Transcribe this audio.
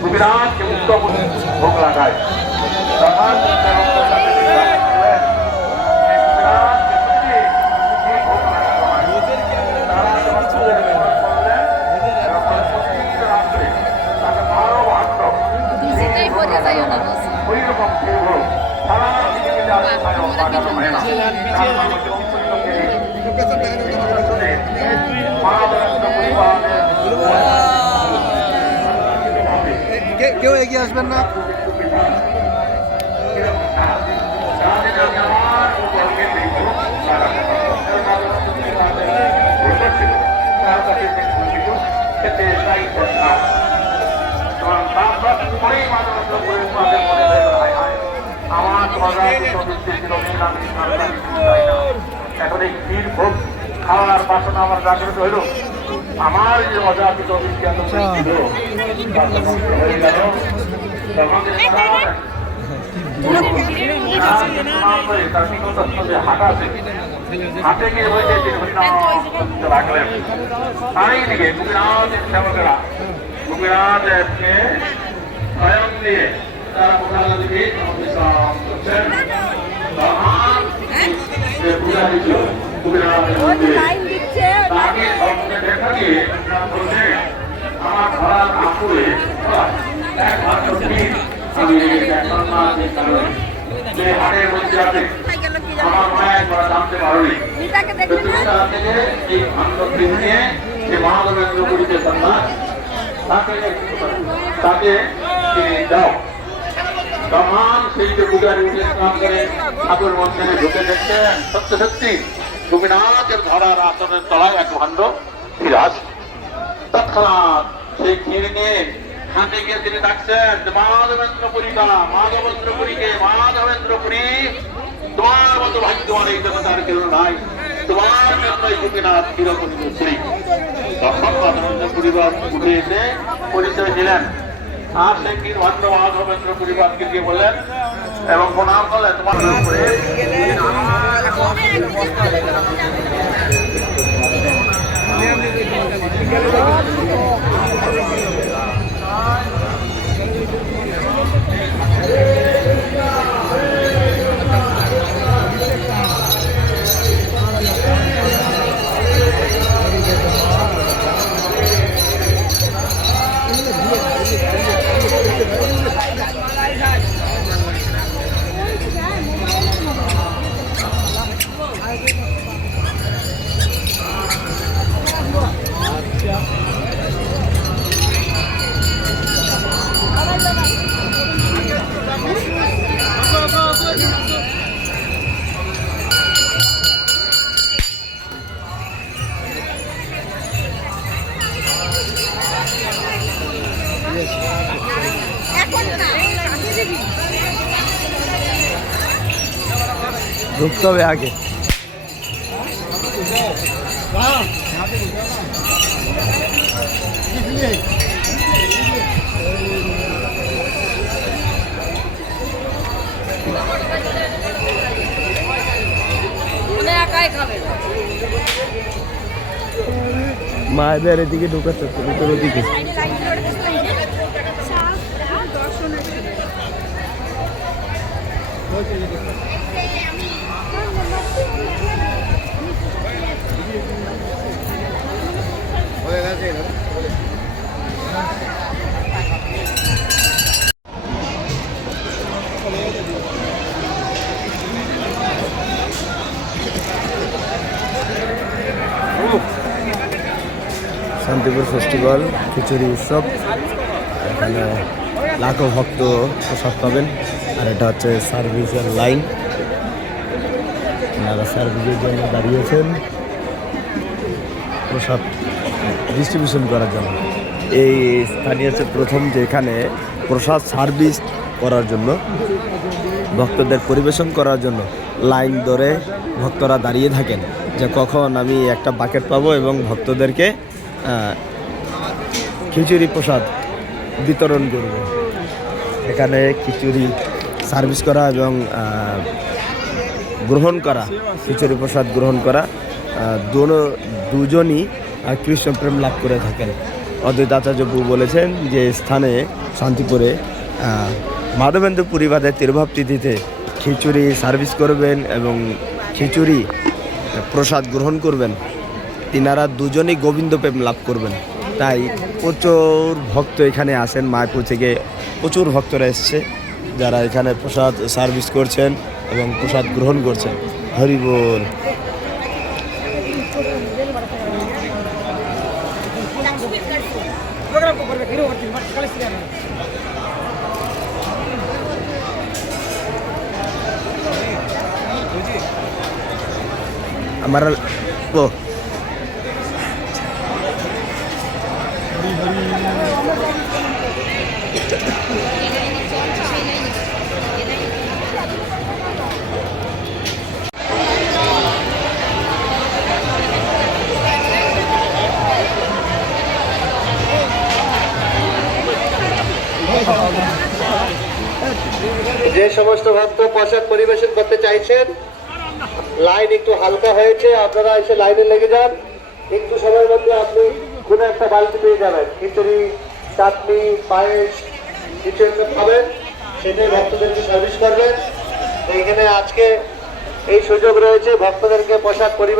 গোপীনাথকে মুক্ত ভোগ লাগায়। কেউ এগিয়ে আসবেন না। এখন এই ক্ষীর ভোগ খাওয়ার বাসনা আমার জাগ্রত হইল। আমার যে অজাতিত অভিজ্ঞতা ছিল হয়ে গেল। হাটে গিয়ে বসে রাখলেন। চারিদিকে গোপীনাথের সেবকেরা গোপীনাথকে স্বয়ং দিয়ে তারা মোটামুটি বিশ্রাম করছেন। তাকে সঙ্গে দেখা দিয়ে আমার ঘর আপুরে একমাত্র আমি যে হাটের মধ্যে আছে আমার মায়ের ঘরে জানতে পারি এই ভান্ডবটি নিয়ে যে মহাদেবেন্দ্র পুরীতে সন্ন্যাস তাকে দাও। তখন সেই যে পূজারি উঠে স্নান করে ঠাকুর মন্দিরে ঢুকে দেখছেন সত্য সত্যি গোপীনাথের ধরার আসনের তলায় এক ভাণ্ড বিরাজ। তৎক্ষণাৎ সেই ক্ষীর নিয়ে হাতে গিয়ে তিনি ডাকছেন মাধবেন্দ্রপুরীকা মাধবেন্দ্রপুরীকে মাধবেন্দ্রপুরী তোমার মতো ভাগ্যবান এই জগতার কেউ নাই, তোমার জন্যই গোপীনাথ চিরপুরী। তখন মাধবেন্দ্রপুরী উঠে এসে পরিচয় দিলেন। আর সেই ক্ষীর ভাণ্ড মাধবেন্দ্র পরিবারকে গিয়ে বললেন এবং প্রণাম করলেন তোমার উপরে ঢুকতে হবে আগে। মায়েদের এদিকে ঢুকাচ্ছে তোর ওদিকে। শান্তিপুর ফেস্টিভ্যাল খিচুড়ি উৎসব, এখানে লাখো ভক্ত প্রসাদ পাবেন। আর এটা হচ্ছে সার্ভিসের লাইন, আপনারা সার্ভিসের জন্য দাঁড়িয়েছেন প্রসাদ ডিস্ট্রিবিউশন করার জন্য। এই স্থানীয় হচ্ছে প্রথম যে এখানে প্রসাদ সার্ভিস করার জন্য, ভক্তদের পরিবেশন করার জন্য লাইন ধরে ভক্তরা দাঁড়িয়ে থাকেন যে কখন আমি একটা বাকেট পাবো এবং ভক্তদেরকে খিচুড়ি প্রসাদ বিতরণ করব। এখানে খিচুড়ি সার্ভিস করা এবং গ্রহণ করা, খিচুড়ি প্রসাদ গ্রহণ করা দুজনই কৃষ্ণ প্রেম লাভ করে থাকেন। অদ্বৈত আচার্যবু বলেছেন যে স্থানে শান্তিপুরে মাধবেন্দ্র পুরীবাদের তিরোভাব তিথিতে খিচুড়ি সার্ভিস করবেন এবং খিচুড়ি প্রসাদ গ্রহণ করবেন। তিনারা দুজনেই গোবিন্দ প্রেম লাভ করবেন। তাই প্রচুর ভক্ত এখানে আসেন, মায়াপুর থেকে প্রচুর ভক্তরা এসছে যারা এখানে প্রসাদ সার্ভিস করছেন এবং প্রসাদ গ্রহণ করছেন। হরি বল। আমার ও যে সমস্ত ভক্ত প্রসাদ পরিবেশন করতে চাইছেন, লাইন একটু হালকা হয়েছে, আপনারা এসে লাইনে লেগে যান। একটু সময়ের মধ্যে আপনি কোনো একটা বালতি পেয়ে যাবেন, খিচুড়ি, চাটনি, পায়েস কিছু একটা খাবেন, সেটাই ভক্তদেরকে সার্ভিস করবেন। তো এখানে আজকে এই সুযোগ রয়েছে ভক্তদেরকে প্রসাদ পরিবেশন